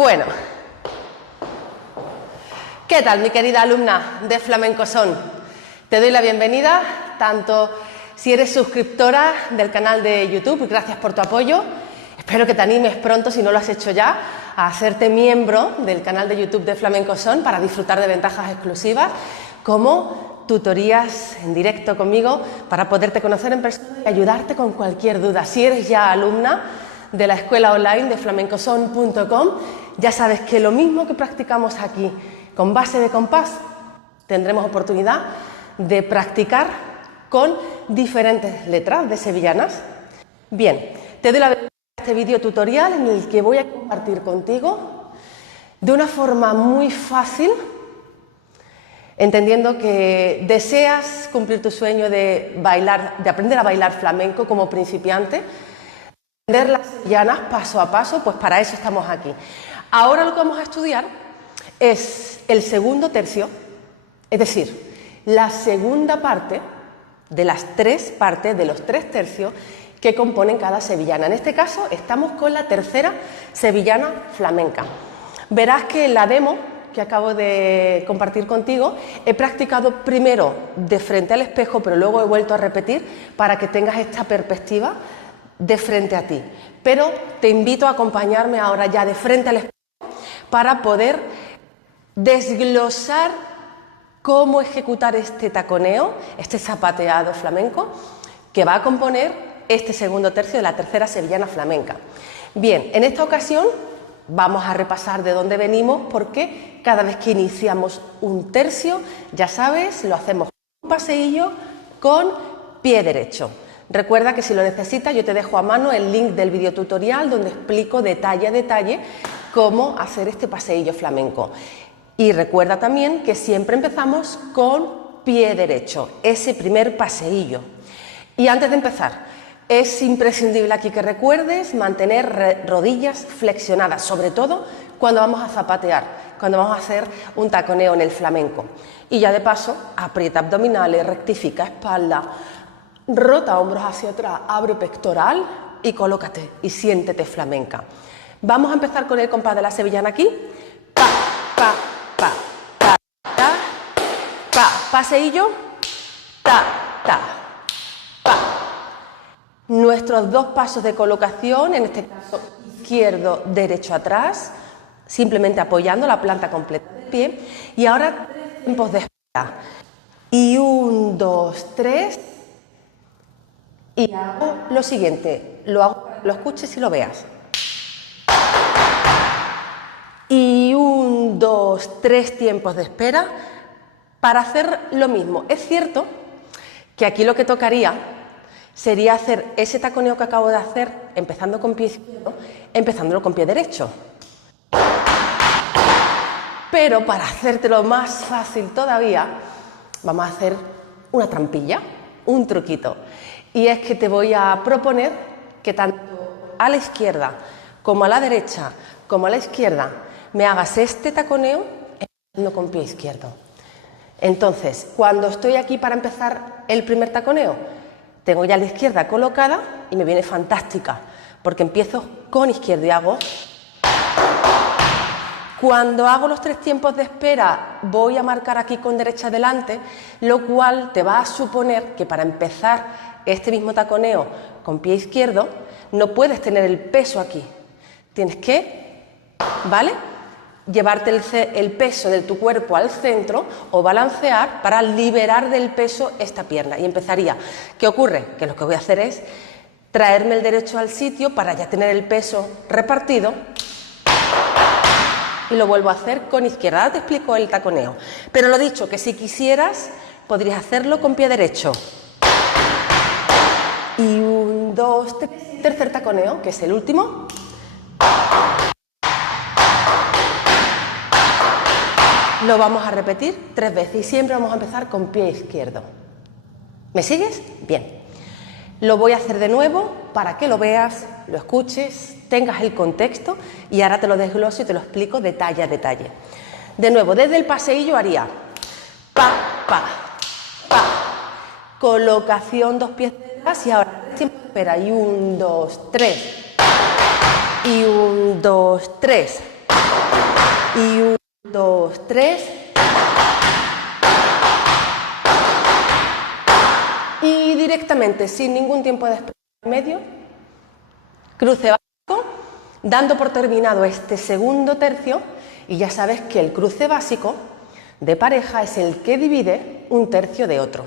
Bueno, ¿qué tal, mi querida alumna de Flamenco Son? Te doy la bienvenida, tanto si eres suscriptora del canal de YouTube, gracias por tu apoyo. Espero que te animes pronto, si no lo has hecho ya, a hacerte miembro del canal de YouTube de Flamenco Son para disfrutar de ventajas exclusivas como tutorías en directo conmigo para poderte conocer en persona y ayudarte con cualquier duda. Si eres ya alumna de la escuela online de flamencoson.com, ya sabes que lo mismo que practicamos aquí con base de compás, tendremos oportunidad de practicar con diferentes letras de sevillanas. Bien, te doy la bienvenida a este vídeo tutorial en el que voy a compartir contigo de una forma muy fácil, entendiendo que deseas cumplir tu sueño de bailar, de aprender a bailar flamenco como principiante, aprender las sevillanas paso a paso, pues para eso estamos aquí. Ahora lo que vamos a estudiar es el segundo tercio, es decir, la segunda parte de las tres partes, de los tres tercios que componen cada sevillana. En este caso estamos con la tercera sevillana flamenca. Verás que en la demo que acabo de compartir contigo he practicado primero de frente al espejo, pero luego he vuelto a repetir para que tengas esta perspectiva de frente a ti. Pero te invito a acompañarme ahora ya de frente al espejo para poder desglosar cómo ejecutar este taconeo, este zapateado flamenco, que va a componer este segundo tercio de la tercera sevillana flamenca. Bien, en esta ocasión vamos a repasar de dónde venimos, porque cada vez que iniciamos un tercio, ya sabes, lo hacemos con un paseillo con pie derecho. Recuerda que si lo necesitas, yo te dejo a mano el link del videotutorial donde explico detalle a detalle cómo hacer este paseillo flamenco. Y recuerda también que siempre empezamos con pie derecho, ese primer paseillo. Y antes de empezar, es imprescindible aquí que recuerdes mantener rodillas flexionadas, sobre todo cuando vamos a zapatear, cuando vamos a hacer un taconeo en el flamenco. Y ya de paso, aprieta abdominales, rectifica espalda, rota hombros hacia atrás, abre pectoral y colócate y siéntete flamenca. Vamos a empezar con el compás de la sevillana aquí. Pa, pa, pa, ta, ta, pa, paseillo, ta, ta, pa. Nuestros dos pasos de colocación, en este caso izquierdo, derecho atrás, simplemente apoyando la planta completa del pie. Y ahora tres tiempos de espera. Y 1, 2, 3. Y hago lo siguiente, lo hago para que lo escuches y lo veas. Y 1, 2, 3 tiempos de espera para hacer lo mismo. Es cierto que aquí lo que tocaría sería hacer ese taconeo que acabo de hacer, empezando con pie izquierdo, empezándolo con pie derecho. Pero para hacértelo más fácil todavía, vamos a hacer una trampilla, un truquito. Y es que te voy a proponer que tanto a la izquierda como a la derecha, como a la izquierda, me hagas este taconeo empezando con pie izquierdo. Entonces, cuando estoy aquí para empezar el primer taconeo, tengo ya la izquierda colocada y me viene fantástica, porque empiezo con izquierdo y hago. Cuando hago los tres tiempos de espera, voy a marcar aquí con derecha adelante, lo cual te va a suponer que para empezar este mismo taconeo con pie izquierdo, no puedes tener el peso aquí. Tienes que, ¿vale?, llevarte el peso de tu cuerpo al centro o balancear para liberar del peso esta pierna. Y empezaría. ¿Qué ocurre? Que lo que voy a hacer es traerme el derecho al sitio para ya tener el peso repartido y lo vuelvo a hacer con izquierda. Ahora te explico el taconeo. Pero lo dicho, que si quisieras, podrías hacerlo con pie derecho. Y 1, 2, 3, tercer taconeo, que es el último. Lo vamos a repetir 3 veces y siempre vamos a empezar con pie izquierdo. ¿Me sigues? Bien. Lo voy a hacer de nuevo para que lo veas, lo escuches, tengas el contexto y ahora te lo desgloso y te lo explico detalle a detalle. De nuevo, desde el paseillo haría pa, pa, pa. Colocación, 2 pies detrás y ahora tiempo de espera. Y 1, 2, 3. Y 1, 2, 3. Y 1, 2, 3. Y directamente, sin ningún tiempo de espera en medio, cruce básico, dando por terminado este segundo tercio. Y ya sabes que el cruce básico de pareja es el que divide un tercio de otro.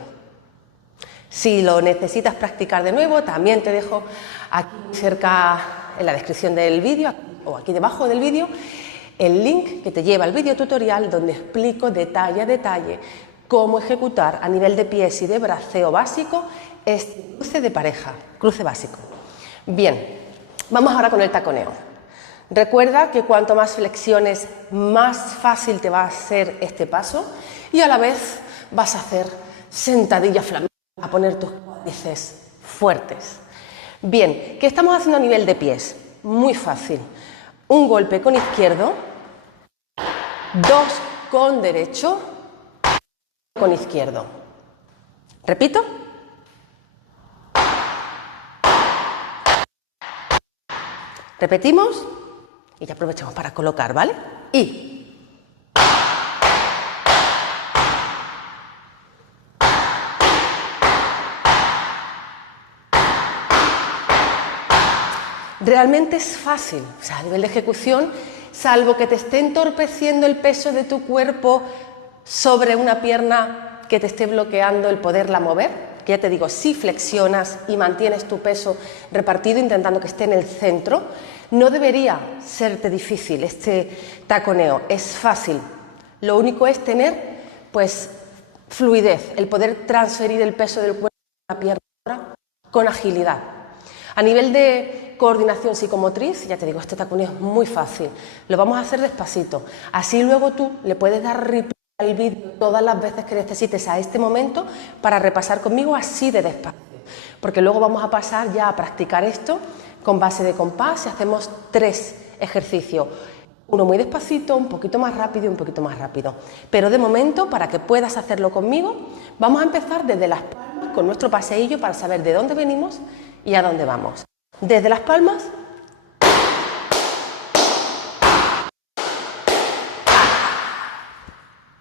Si lo necesitas practicar de nuevo, también te dejo aquí cerca en la descripción del vídeo o aquí debajo del vídeo el link que te lleva al vídeo tutorial donde explico detalle a detalle cómo ejecutar a nivel de pies y de braceo básico este cruce de pareja, cruce básico. Bien, vamos ahora con el taconeo. Recuerda que cuanto más flexiones, más fácil te va a ser este paso y a la vez vas a hacer sentadilla flamenca, a poner tus cuádriceps fuertes. Bien, ¿qué estamos haciendo a nivel de pies? Muy fácil. Un golpe con izquierdo, 2 con derecho, con izquierdo. ¿Repito? Repetimos y ya aprovechamos para colocar, ¿vale? Y realmente es fácil, o sea, a nivel de ejecución, salvo que te esté entorpeciendo el peso de tu cuerpo sobre una pierna que te esté bloqueando el poderla mover, que ya te digo, si flexionas y mantienes tu peso repartido intentando que esté en el centro, no debería serte difícil este taconeo, es fácil. Lo único es tener, pues, fluidez, el poder transferir el peso del cuerpo a la pierna con agilidad. A nivel de coordinación psicomotriz, ya te digo, este taconeo es muy fácil. Lo vamos a hacer despacito. Así luego tú le puedes dar replay al vídeo todas las veces que necesites a este momento para repasar conmigo así de despacio. Porque luego vamos a pasar ya a practicar esto con base de compás y hacemos 3 ejercicios. Uno muy despacito, un poquito más rápido y un poquito más rápido. Pero de momento, para que puedas hacerlo conmigo, vamos a empezar desde las palmas con nuestro paseillo para saber de dónde venimos y a dónde vamos. Desde las palmas.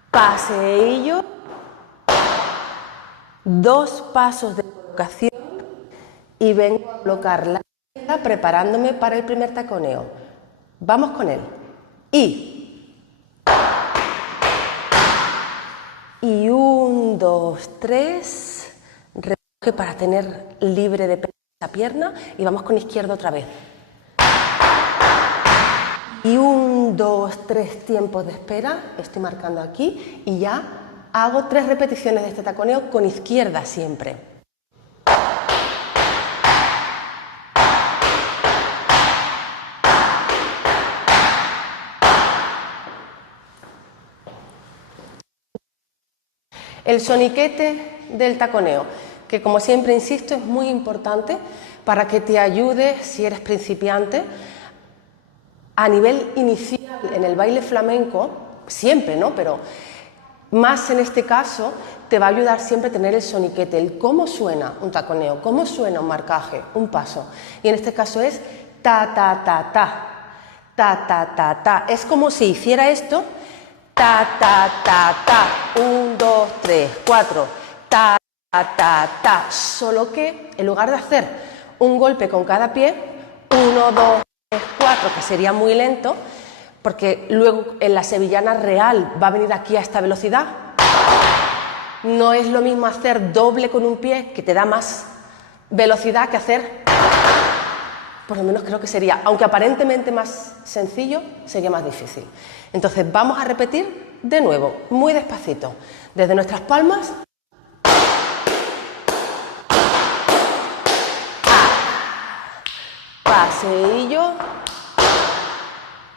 Paseillo. 2 pasos de colocación y vengo a colocar la izquierda preparándome para el primer taconeo. Vamos con él. Y 1, 2, 3. Recoge para tener libre de peso la pierna y vamos con izquierda otra vez. Y 1, 2, 3 tiempos de espera. Estoy marcando aquí y ya hago 3 repeticiones de este taconeo con izquierda siempre. El soniquete del taconeo, que como siempre insisto es muy importante para que te ayude, si eres principiante, a nivel inicial en el baile flamenco, siempre, ¿no? Pero más en este caso te va a ayudar siempre a tener el soniquete, el cómo suena un taconeo, cómo suena un marcaje, un paso. Y en este caso es ta, ta, ta, ta, ta, ta, ta, ta. Es como si hiciera esto. Ta, ta, ta, ta, 1, 2, 3, 4, ta, ta, ta, ta, solo que en lugar de hacer un golpe con cada pie, 1, 2, 3, 4, que sería muy lento, porque luego en la sevillana real va a venir aquí a esta velocidad, no es lo mismo hacer doble con un pie, que te da más velocidad, que hacer, por lo menos creo que sería, aunque aparentemente más sencillo, sería más difícil. Entonces vamos a repetir de nuevo, muy despacito, desde nuestras palmas. Paseillo.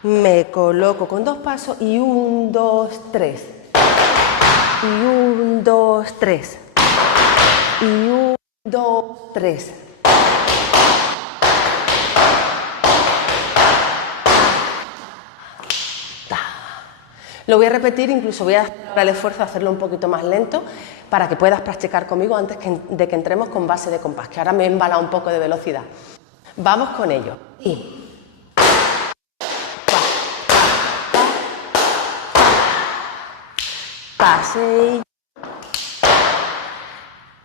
Me coloco con 2 pasos y 1, 2, 3. Y 1, 2, 3. Y 1, 2, 3. Lo voy a repetir, incluso voy a dar el esfuerzo de hacerlo un poquito más lento para que puedas practicar conmigo antes de que entremos con base de compás, que ahora me he embalado un poco de velocidad. Vamos con ello. Y paseillo,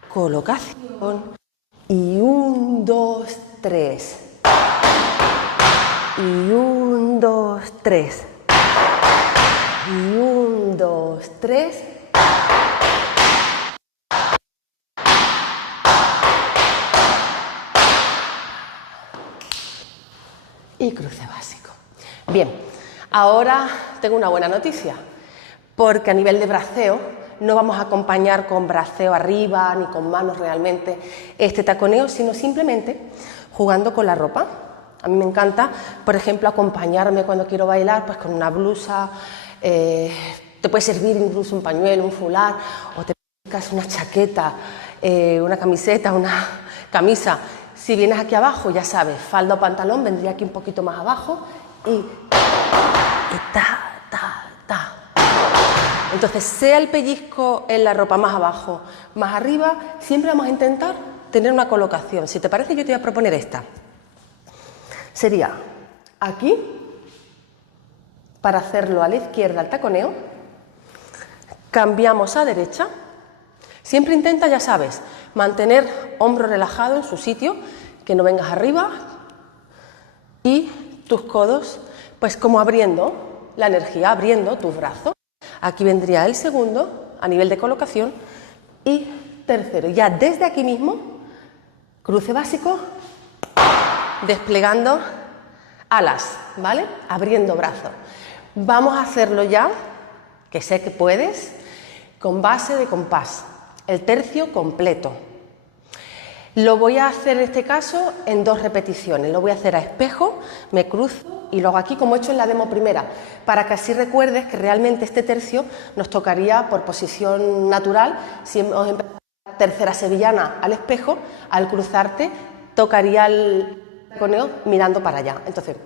colocación y 1, 2, 3. Y 1, 2, 3. Y 1, 2, 3. Y cruce básico. Bien, ahora tengo una buena noticia, porque a nivel de braceo no vamos a acompañar con braceo arriba ni con manos realmente este taconeo, sino simplemente jugando con la ropa. A mí me encanta, por ejemplo, acompañarme cuando quiero bailar pues con una blusa, te puede servir incluso un pañuelo, un fular, o te pones una chaqueta, una camiseta, una camisa. Si vienes aquí abajo, ya sabes, falda o pantalón, vendría aquí un poquito más abajo y ta, ta, ta. Entonces, sea el pellizco en la ropa más abajo, más arriba, siempre vamos a intentar tener una colocación. Si te parece, yo te voy a proponer esta. Sería aquí, para hacerlo a la izquierda el taconeo, cambiamos a derecha. Siempre intenta, ya sabes, mantener hombro relajado en su sitio, que no vengas arriba y tus codos, pues como abriendo la energía, abriendo tus brazos. Aquí vendría el segundo, a nivel de colocación, y tercero. Ya desde aquí mismo, cruce básico, desplegando alas, ¿vale? Abriendo brazos. Vamos a hacerlo ya, que sé que puedes, con base de compás, el tercio completo. Lo voy a hacer en este caso en 2 repeticiones. Lo voy a hacer a espejo, me cruzo y luego aquí como he hecho en la demo primera, para que así recuerdes que realmente este tercio nos tocaría por posición natural. Si hemos empezado la tercera sevillana al espejo, al cruzarte tocaría el taconeo mirando para allá. Entonces,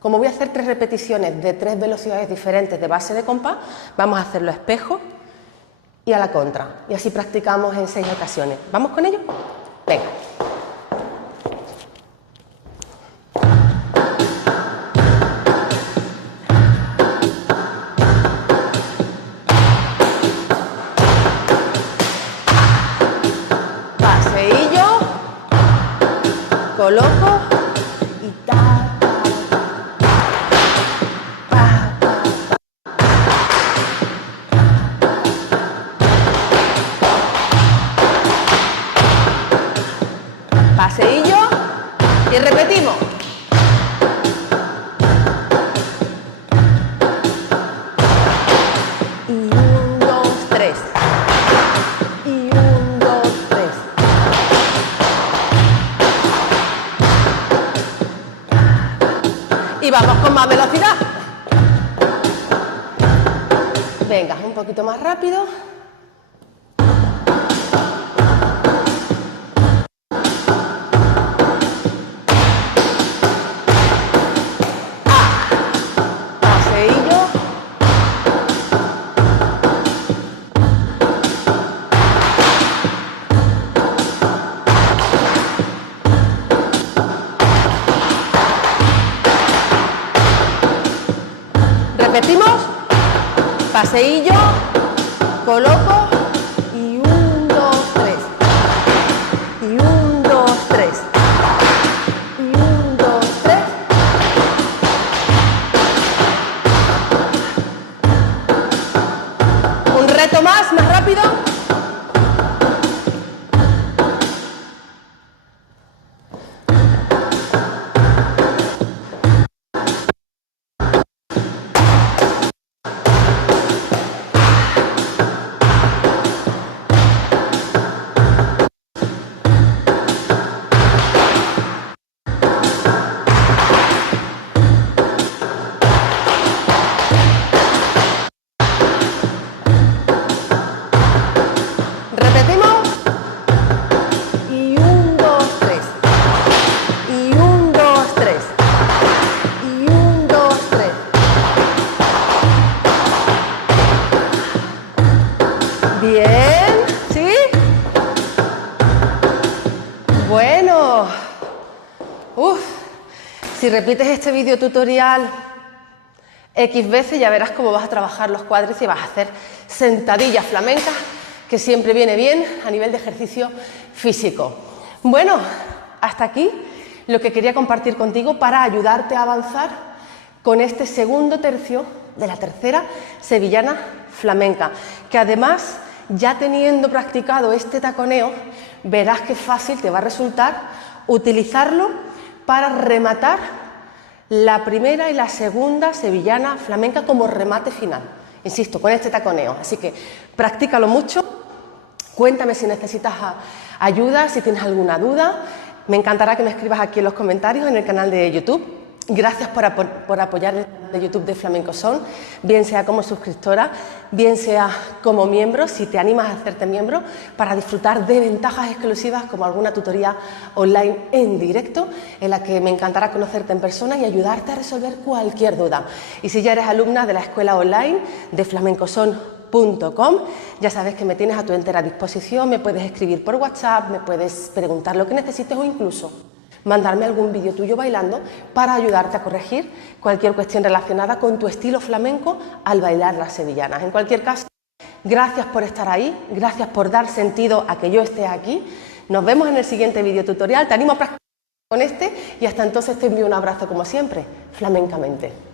como voy a hacer 3 repeticiones de 3 velocidades diferentes de base de compás, vamos a hacerlo a espejo y a la contra. Y así practicamos en 6 ocasiones. ¿Vamos con ello? Venga. Paseillo, coloco y ta, ta, ta. Paseillo y repetimos. Y 1, 2, 3. Y 1, 2, 3. Y vamos con más velocidad. Venga, un poquito más rápido. Repetimos, paseillo, coloco y 1, 2, 3. Y 1, 2, 3. Y 1, 2, 3. Un reto más rápido. Repetimos. Y 1, 2, 3. Y 1, 2, 3. Y 1, 2, 3. Bien, ¿sí? Bueno. Si repites este vídeo tutorial X veces, ya verás cómo vas a trabajar los cuádriceps y vas a hacer sentadillas flamencas, que siempre viene bien a nivel de ejercicio físico. Bueno, hasta aquí lo que quería compartir contigo para ayudarte a avanzar con este segundo tercio de la tercera sevillana flamenca, que además, ya teniendo practicado este taconeo, verás qué fácil te va a resultar utilizarlo para rematar la primera y la segunda sevillana flamenca como remate final, insisto, con este taconeo. Así que practícalo mucho, cuéntame si necesitas ayuda, si tienes alguna duda. Me encantará que me escribas aquí en los comentarios en el canal de YouTube. Gracias por apoyar el canal de YouTube de Flamenco Son, bien sea como suscriptora, bien sea como miembro, si te animas a hacerte miembro, para disfrutar de ventajas exclusivas como alguna tutoría online en directo, en la que me encantará conocerte en persona y ayudarte a resolver cualquier duda. Y si ya eres alumna de la escuela online de flamencoson.com, ya sabes que me tienes a tu entera disposición, me puedes escribir por WhatsApp, me puedes preguntar lo que necesites o incluso mandarme algún vídeo tuyo bailando para ayudarte a corregir cualquier cuestión relacionada con tu estilo flamenco al bailar las sevillanas. En cualquier caso, gracias por estar ahí, gracias por dar sentido a que yo esté aquí. Nos vemos en el siguiente vídeo tutorial. Te animo a practicar con este y hasta entonces te envío un abrazo como siempre, flamencamente.